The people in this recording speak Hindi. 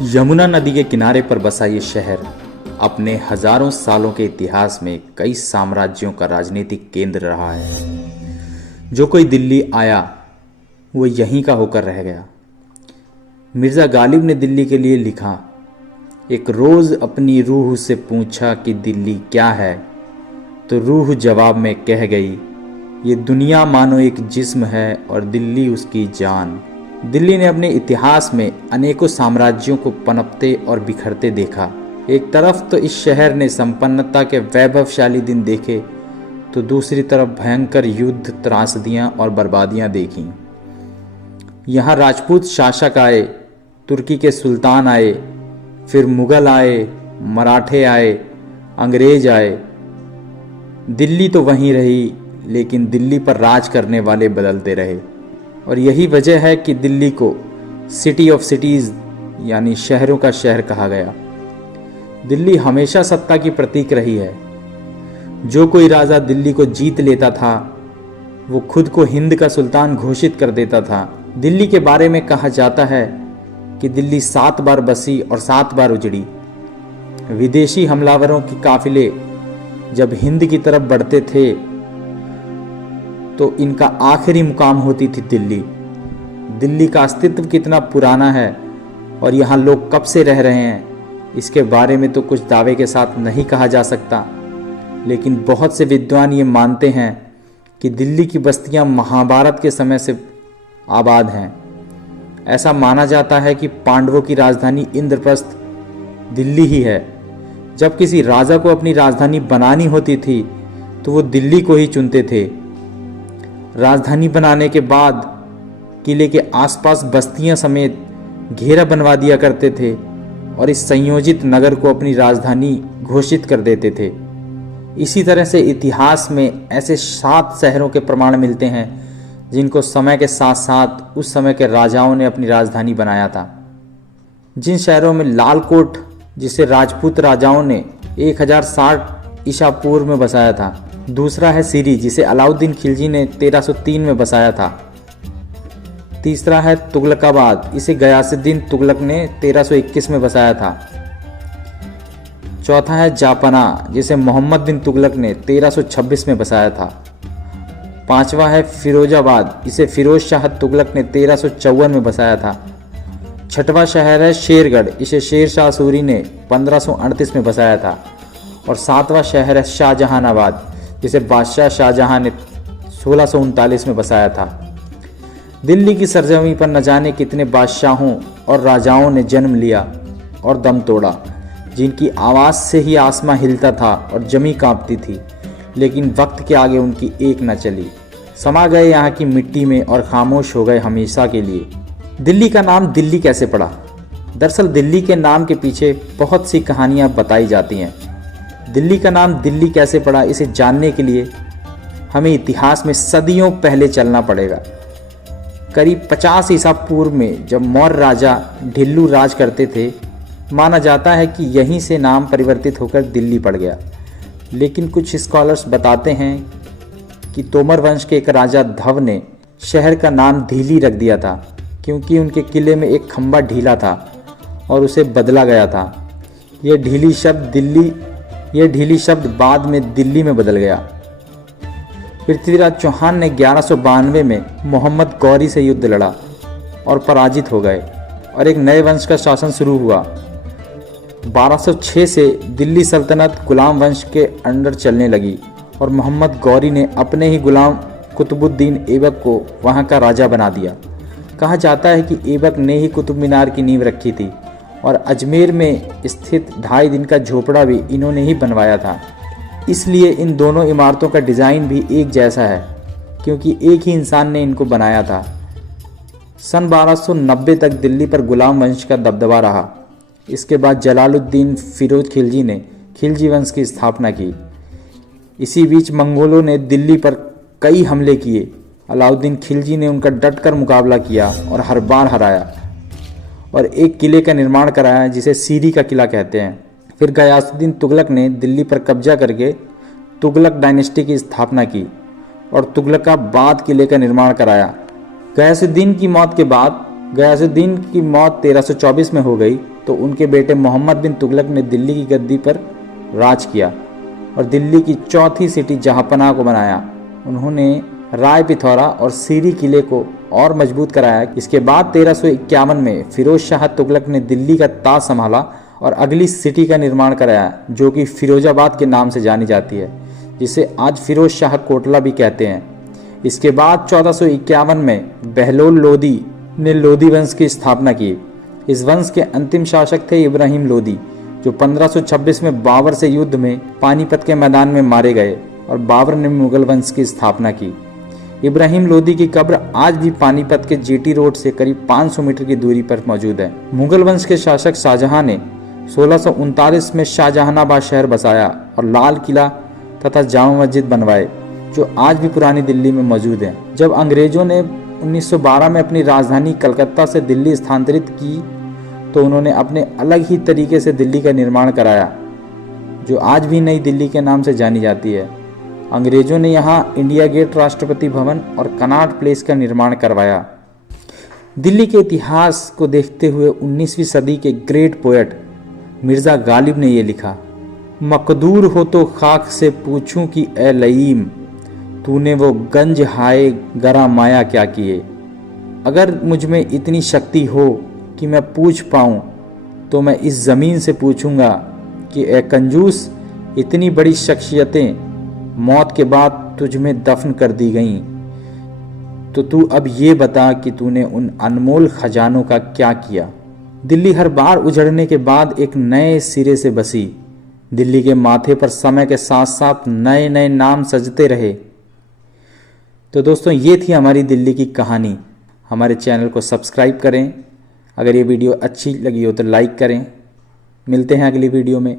यमुना नदी के किनारे पर बसा ये शहर अपने हजारों सालों के इतिहास में कई साम्राज्यों का राजनीतिक केंद्र रहा है। जो कोई दिल्ली आया वो यहीं का होकर रह गया। मिर्ज़ा गालिब ने दिल्ली के लिए लिखा, एक रोज़ अपनी रूह से पूछा कि दिल्ली क्या है, तो रूह जवाब में कह गई, ये दुनिया मानो एक जिस्म है और दिल्ली उसकी जान। दिल्ली ने अपने इतिहास में अनेकों साम्राज्यों को पनपते और बिखरते देखा। एक तरफ तो इस शहर ने संपन्नता के वैभवशाली दिन देखे, तो दूसरी तरफ भयंकर युद्ध, त्रासदियाँ और बर्बादियाँ देखीं। यहाँ राजपूत शासक आए, तुर्की के सुल्तान आए, फिर मुग़ल आए, मराठे आए, अंग्रेज आए। दिल्ली तो वहीं रही, लेकिन दिल्ली पर राज करने वाले बदलते रहे। और यही वजह है कि दिल्ली को सिटी ऑफ सिटीज़ यानी शहरों का शहर कहा गया। दिल्ली हमेशा सत्ता की प्रतीक रही है। जो कोई राजा दिल्ली को जीत लेता था वो खुद को हिंद का सुल्तान घोषित कर देता था। दिल्ली के बारे में कहा जाता है कि दिल्ली 7 बार बसी और 7 बार उजड़ी। विदेशी हमलावरों के काफिले जब हिंद की तरफ बढ़ते थे तो इनका आखिरी मुकाम होती थी दिल्ली। दिल्ली का अस्तित्व कितना पुराना है और यहाँ लोग कब से रह रहे हैं, इसके बारे में तो कुछ दावे के साथ नहीं कहा जा सकता, लेकिन बहुत से विद्वान ये मानते हैं कि दिल्ली की बस्तियाँ महाभारत के समय से आबाद हैं। ऐसा माना जाता है कि पांडवों की राजधानी इंद्रप्रस्थ दिल्ली ही है। जब किसी राजा को अपनी राजधानी बनानी होती थी तो वो दिल्ली को ही चुनते थे। राजधानी बनाने के बाद किले के आसपास बस्तियां समेत घेरा बनवा दिया करते थे और इस संयोजित नगर को अपनी राजधानी घोषित कर देते थे। इसी तरह से इतिहास में ऐसे 7 शहरों के प्रमाण मिलते हैं जिनको समय के साथ साथ उस समय के राजाओं ने अपनी राजधानी बनाया था। जिन शहरों में लालकोट, जिसे राजपूत राजाओं ने 1060 ईसा पूर्व में बसाया था। दूसरा है सीरी, जिसे अलाउद्दीन खिलजी ने 1303 में बसाया था। तीसरा है तुगलकाबाद, इसे गयासुद्दीन तुगलक ने 1321 में बसाया था। चौथा है जापना, जिसे मोहम्मद बिन तुगलक ने 1326 में बसाया था। पांचवा है फिरोजाबाद, इसे फिरोज शाह तुगलक ने 1354 में बसाया था। छठवां शहर है शेरगढ़, इसे शेर शाह सूरी ने 1538 में बसाया था। और 7वां शहर है शाहजहानाबाद, जिसे बादशाह शाहजहां ने 1639 में बसाया था। दिल्ली की सरजमी पर न जाने कितने बादशाहों और राजाओं ने जन्म लिया और दम तोड़ा, जिनकी आवाज़ से ही आसमां हिलता था और जमी कांपती थी, लेकिन वक्त के आगे उनकी एक न चली। समा गए यहाँ की मिट्टी में और खामोश हो गए हमेशा के लिए। दिल्ली का नाम दिल्ली कैसे पड़ा? दरअसल दिल्ली के नाम के पीछे बहुत सी कहानियाँ बताई जाती हैं। दिल्ली का नाम दिल्ली कैसे पड़ा, इसे जानने के लिए हमें इतिहास में सदियों पहले चलना पड़ेगा। करीब 50 ईसा पूर्व में जब मौर्य राजा ढिल्लू राज करते थे, माना जाता है कि यहीं से नाम परिवर्तित होकर दिल्ली पड़ गया। लेकिन कुछ स्कॉलर्स बताते हैं कि तोमर वंश के एक राजा धव ने शहर का नाम धीली रख दिया था, क्योंकि उनके किले में एक खंभा ढीला था और उसे बदला गया था। यह ढीली शब्द बाद में दिल्ली में बदल गया। पृथ्वीराज चौहान ने 1192 में मोहम्मद गौरी से युद्ध लड़ा और पराजित हो गए और एक नए वंश का शासन शुरू हुआ। 1206 से दिल्ली सल्तनत गुलाम वंश के अंडर चलने लगी और मोहम्मद गौरी ने अपने ही गुलाम कुतुबुद्दीन ऐबक को वहाँ का राजा बना दिया। कहा जाता है कि ऐबक ने ही कुतुब मीनार की नींव रखी थी और अजमेर में स्थित 2.5 दिन का झोपड़ा भी इन्होंने ही बनवाया था। इसलिए इन दोनों इमारतों का डिज़ाइन भी एक जैसा है, क्योंकि एक ही इंसान ने इनको बनाया था। सन 1290 तक दिल्ली पर गुलाम वंश का दबदबा रहा। इसके बाद जलालुद्दीन फिरोज खिलजी ने खिलजी वंश की स्थापना की। इसी बीच मंगोलों ने दिल्ली पर कई हमले किए। अलाउद्दीन खिलजी ने उनका डटकर मुकाबला किया और हर बार हराया और एक किले का निर्माण कराया, जिसे सीरी का किला कहते हैं। फिर गयासुद्दीन तुगलक ने दिल्ली पर कब्जा करके तुगलक डायनेस्टी की स्थापना की और तुगलकाबाद किले का निर्माण कराया। गयासुद्दीन की मौत के बाद गयासुद्दीन की मौत 1324 में हो गई तो उनके बेटे मोहम्मद बिन तुगलक ने दिल्ली की गद्दी पर राज किया और दिल्ली की चौथी सिटी जहांपनाह को बनाया। उन्होंने राय पिथौरा और सीरी किले को और मजबूत कराया। इसके बाद 1351 में फिरोज शाह तुगलक ने दिल्ली का ताज संभाला और अगली सिटी का निर्माण कराया जो कि फिरोजाबाद के नाम से जानी जाती है, जिसे आज फिरोज शाह कोटला भी कहते हैं। इसके बाद 1451 में बहलोल लोदी ने लोदी वंश की स्थापना की। इस वंश के अंतिम शासक थे इब्राहिम लोदी, जो 1526 में बाबर से युद्ध में पानीपत के मैदान में मारे गए और बाबर ने मुगल वंश की स्थापना की। इब्राहिम लोदी की कब्र आज भी पानीपत के जीटी रोड से करीब 500 मीटर की दूरी पर मौजूद है। मुगल वंश के शासक शाहजहां ने 1639 में शाहजहानाबाद शहर बसाया और लाल किला तथा जामा मस्जिद बनवाए, जो आज भी पुरानी दिल्ली में मौजूद है। जब अंग्रेजों ने 1912 में अपनी राजधानी कलकत्ता से दिल्ली स्थानांतरित की तो उन्होंने अपने अलग ही तरीके से दिल्ली का निर्माण कराया, जो आज भी नई दिल्ली के नाम से जानी जाती है। अंग्रेजों ने यहाँ इंडिया गेट, राष्ट्रपति भवन और कनॉट प्लेस का निर्माण करवाया। दिल्ली के इतिहास को देखते हुए 19वीं सदी के ग्रेट पोएट मिर्ज़ा गालिब ने ये लिखा, मकदूर हो तो खाक से पूछूं कि ए लईम, तूने वो गंज हाय गरा माया क्या किए। अगर मुझ में इतनी शक्ति हो कि मैं पूछ पाऊं तो मैं इस ज़मीन से पूछूंगा कि ए कंजूस, इतनी बड़ी शख्सियतें मौत के बाद तुझ में दफन कर दी गईं, तो तू अब ये बता कि तूने उन अनमोल खजानों का क्या किया। दिल्ली हर बार उजड़ने के बाद एक नए सिरे से बसी। दिल्ली के माथे पर समय के साथ साथ नए नए नाम सजते रहे। तो दोस्तों, ये थी हमारी दिल्ली की कहानी। हमारे चैनल को सब्सक्राइब करें। अगर ये वीडियो अच्छी लगी हो तो लाइक करें। मिलते हैं अगली वीडियो में।